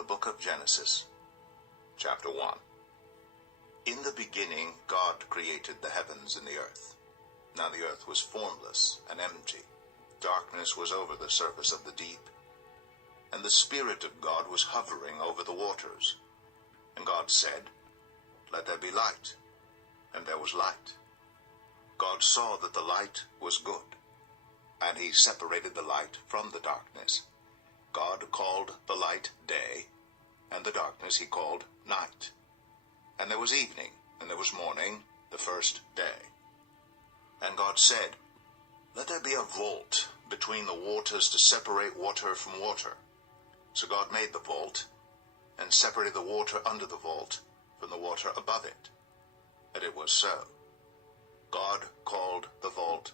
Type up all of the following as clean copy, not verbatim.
The book of Genesis, chapter 1. In the beginning God created the heavens and the earth. Now the earth was formless and empty. Darkness was over the surface of the deep, and the Spirit of God was hovering over the waters. And God said, "Let there be light." And there was light. God saw that the light was good, and he separated the light from the darkness. God called the light day, and the darkness he called night. And there was evening, and there was morning, the first day. And God said, "Let there be a vault between the waters to separate water from water." So God made the vault, and separated the water under the vault from the water above it. And it was so. God called the vault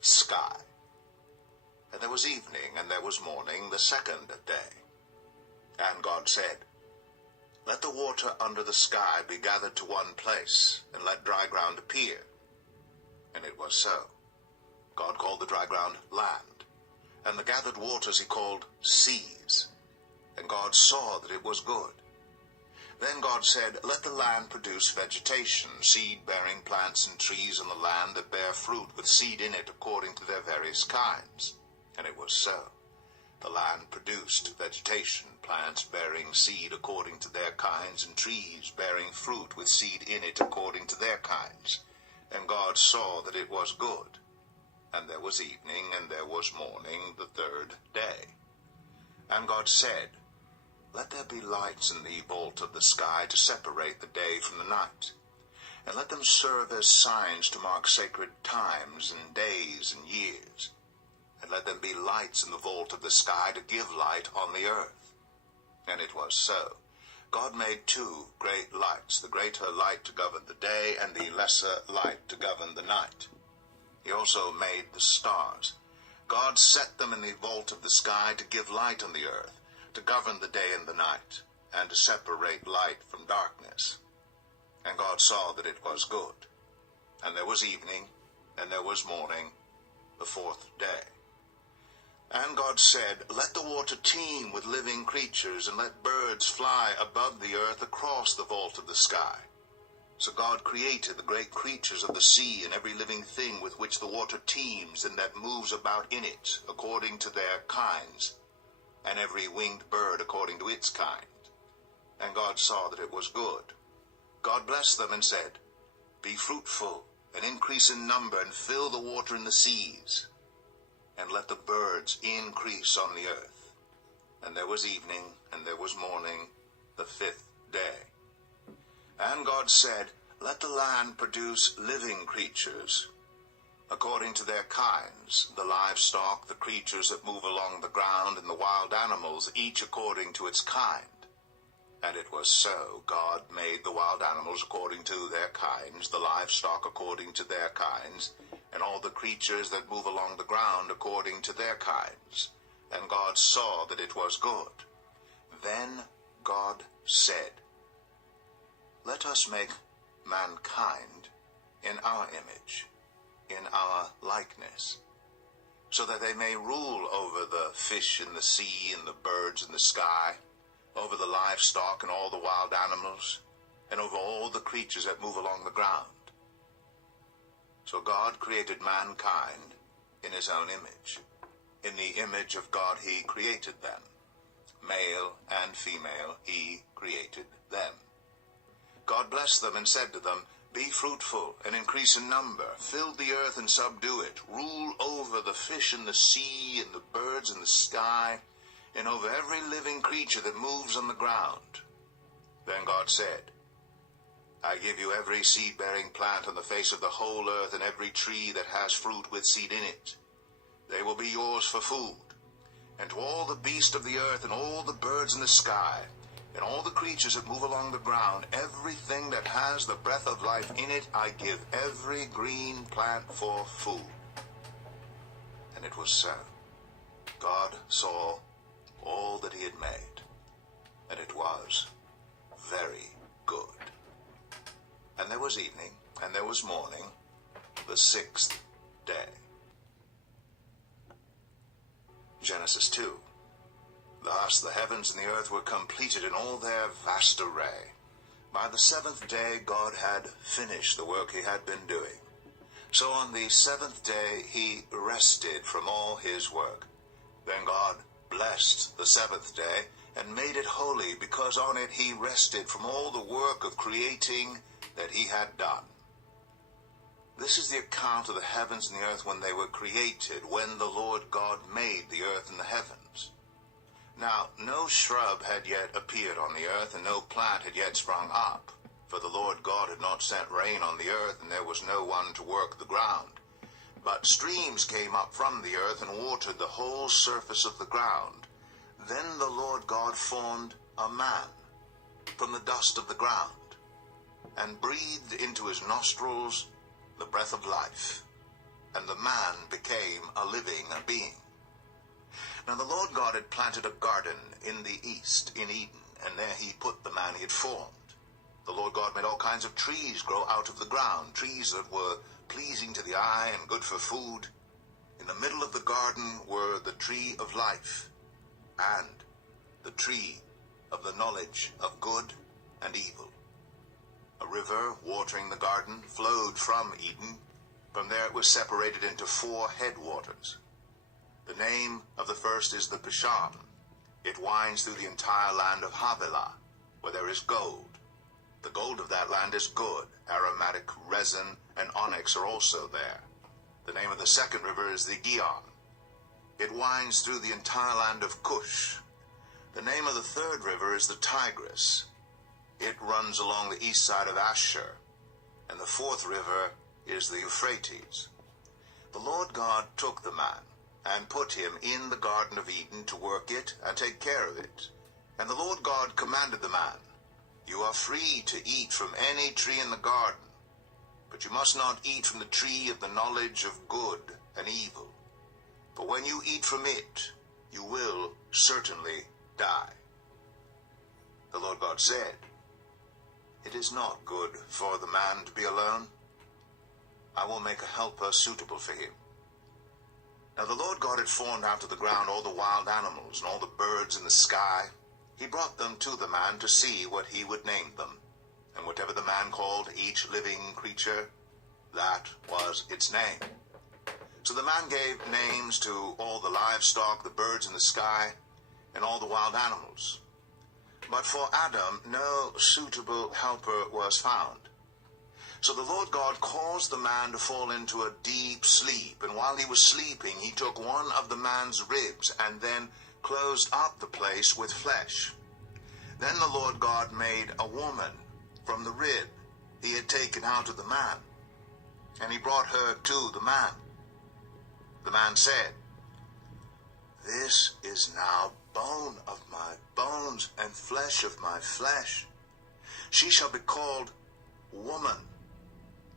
sky. And there was evening, and there was morning, the second day. And God said, "Let the water under the sky be gathered to one place, and let dry ground appear." And it was so. God called the dry ground land, and the gathered waters he called seas. And God saw that it was good. Then God said, "Let the land produce vegetation, seed-bearing plants and trees on the land that bear fruit with seed in it according to their various kinds." And it was so. The land produced vegetation, plants bearing seed according to their kinds, and trees bearing fruit with seed in it according to their kinds. And God saw that it was good. And there was evening, and there was morning, the third day. And God said, "Let there be lights in the vault of the sky to separate the day from the night, and let them serve as signs to mark sacred times and days and years. And let them be lights in the vault of the sky to give light on the earth." And it was so. God made two great lights, the greater light to govern the day, and the lesser light to govern the night. He also made the stars. God set them in the vault of the sky to give light on the earth, to govern the day and the night, and to separate light from darkness. And God saw that it was good. And there was evening, and there was morning, the fourth day. And God said, "Let the water teem with living creatures, and let birds fly above the earth across the vault of the sky." So God created the great creatures of the sea, and every living thing with which the water teems and that moves about in it, according to their kinds, and every winged bird according to its kind. And God saw that it was good. God blessed them and said, "Be fruitful, and increase in number, and fill the water in the seas, and let the birds increase on the earth." And there was evening, and there was morning, the fifth day. And God said, "Let the land produce living creatures, according to their kinds, the livestock, the creatures that move along the ground, and the wild animals, each according to its kind." And it was so. God made the wild animals according to their kinds, the livestock according to their kinds, and all the creatures that move along the ground according to their kinds. And God saw that it was good. Then God said, "Let us make mankind in our image, in our likeness, so that they may rule over the fish in the sea and the birds in the sky, over the livestock and all the wild animals, and over all the creatures that move along the ground." So God created mankind in his own image. In the image of God he created them. Male and female he created them. God blessed them and said to them, "Be fruitful and increase in number, fill the earth and subdue it, rule over the fish in the sea and the birds in the sky, and over every living creature that moves on the ground." Then God said, "I give you every seed-bearing plant on the face of the whole earth, and every tree that has fruit with seed in it. They will be yours for food. And to all the beasts of the earth, and all the birds in the sky, and all the creatures that move along the ground, everything that has the breath of life in it, I give every green plant for food." And it was so. God saw all that he had made, and it was very good. And there was evening, and there was morning, the sixth day. Genesis 2. Thus the heavens and the earth were completed in all their vast array. By the seventh day God had finished the work he had been doing. So on the seventh day he rested from all his work. Then God blessed the seventh day and made it holy, because on it he rested from all the work of creating that he had done. This is the account of the heavens and the earth when they were created, when the Lord God made the earth and the heavens. Now no shrub had yet appeared on the earth, and no plant had yet sprung up, for the Lord God had not sent rain on the earth, and there was no one to work the ground. But streams came up from the earth and watered the whole surface of the ground. Then the Lord God formed a man from the dust of the ground, and breathed into his nostrils the breath of life, and the man became a living being. Now the Lord God had planted a garden in the east, in Eden, and there he put the man he had formed. The Lord God made all kinds of trees grow out of the ground, trees that were pleasing to the eye and good for food. In the middle of the garden were the tree of life, and the tree of the knowledge of good and evil. A river watering the garden flowed from Eden. From there it was separated into 4 headwaters. The name of the first is the Pishon. It winds through the entire land of Havilah, where there is gold. The gold of that land is good. Aromatic resin and onyx are also there. The name of the second river is the Gihon. It winds through the entire land of Cush. The name of the third river is the Tigris. It runs along the east side of Asher. And the fourth river is the Euphrates. The Lord God took the man and put him in the Garden of Eden to work it and take care of it. And the Lord God commanded the man, "You are free to eat from any tree in the garden, but you must not eat from the tree of the knowledge of good and evil. For when you eat from it, you will certainly die." The Lord God said, "It is not good for the man to be alone. I will make a helper suitable for him." Now the Lord God had formed out of the ground all the wild animals and all the birds in the sky. He brought them to the man to see what he would name them. And whatever the man called each living creature, that was its name. So the man gave names to all the livestock, the birds in the sky, and all the wild animals. But for Adam no suitable helper was found. So the Lord God caused the man to fall into a deep sleep, and while he was sleeping, he took one of the man's ribs and then closed up the place with flesh. Then the Lord God made a woman from the rib he had taken out of the man, and he brought her to the man. The man said, "This is now bone of my bones and flesh of my flesh. She shall be called woman,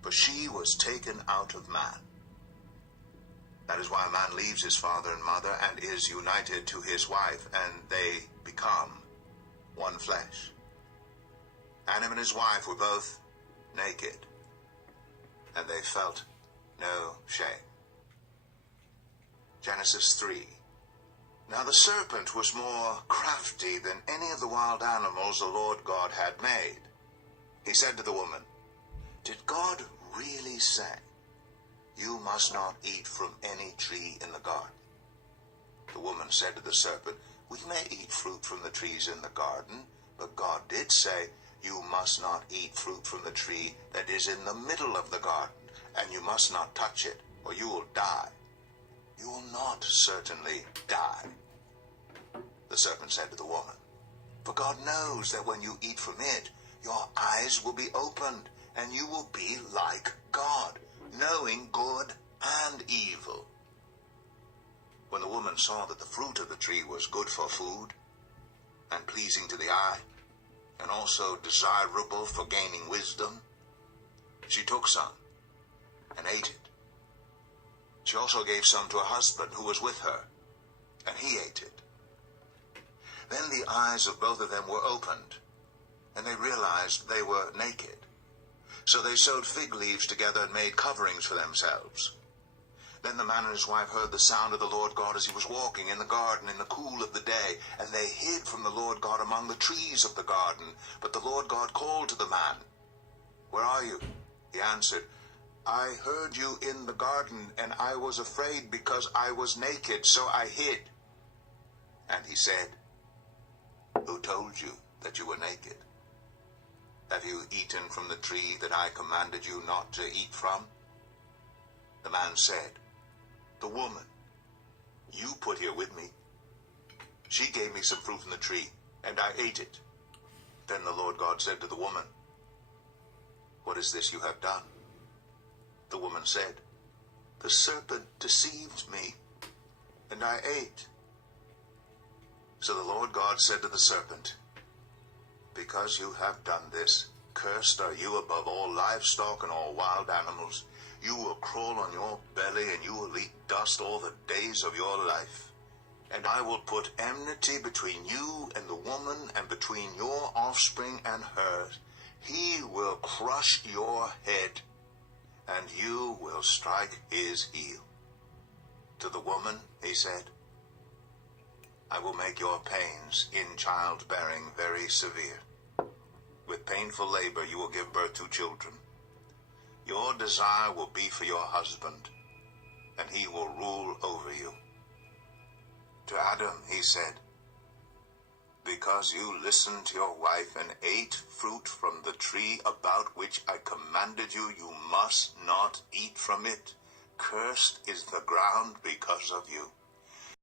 for she was taken out of man." That is why a man leaves his father and mother and is united to his wife, and they become one flesh. Adam and his wife were both naked, and they felt no shame. Genesis 3. Now the serpent was more crafty than any of the wild animals the Lord God had made. He said to the woman, "Did God really say, 'You must not eat from any tree in the garden'?" The woman said to the serpent, "We may eat fruit from the trees in the garden, but God did say, 'You must not eat fruit from the tree that is in the middle of the garden, and you must not touch it, or you will die.' You will not certainly die." The serpent said to the woman, "For God knows that when you eat from it, your eyes will be opened, and you will be like God, knowing good and evil." When the woman saw that the fruit of the tree was good for food, and pleasing to the eye, and also desirable for gaining wisdom, she took some and ate it. She also gave some to her husband who was with her, and he ate it. Then the eyes of both of them were opened, and they realized they were naked. So they sewed fig leaves together and made coverings for themselves. Then the man and his wife heard the sound of the Lord God as he was walking in the garden in the cool of the day, and they hid from the Lord God among the trees of the garden. But the Lord God called to the man, "Where are you?" He answered, "I heard you in the garden, and I was afraid because I was naked, so I hid." And he said, "Who told you that you were naked? Have you eaten from the tree that I commanded you not to eat from?" The man said, "The woman you put here with me, she gave me some fruit from the tree, and I ate it." Then the Lord God said to the woman, "What is this you have done?" The woman said, "The serpent deceived me, and I ate." So the Lord God said to the serpent, "Because you have done this, cursed are you above all livestock and all wild animals. You will crawl on your belly, and you will eat dust all the days of your life. And I will put enmity between you and the woman, and between your offspring and hers. He will crush your head, and you will strike his heel." To the woman he said, "I will make your pains in childbearing very severe. With painful labor you will give birth to children. Your desire will be for your husband, and he will rule over you." To Adam he said, "Because you listened to your wife and ate fruit from the tree about which I commanded you, you must not eat from it. Cursed is the ground because of you.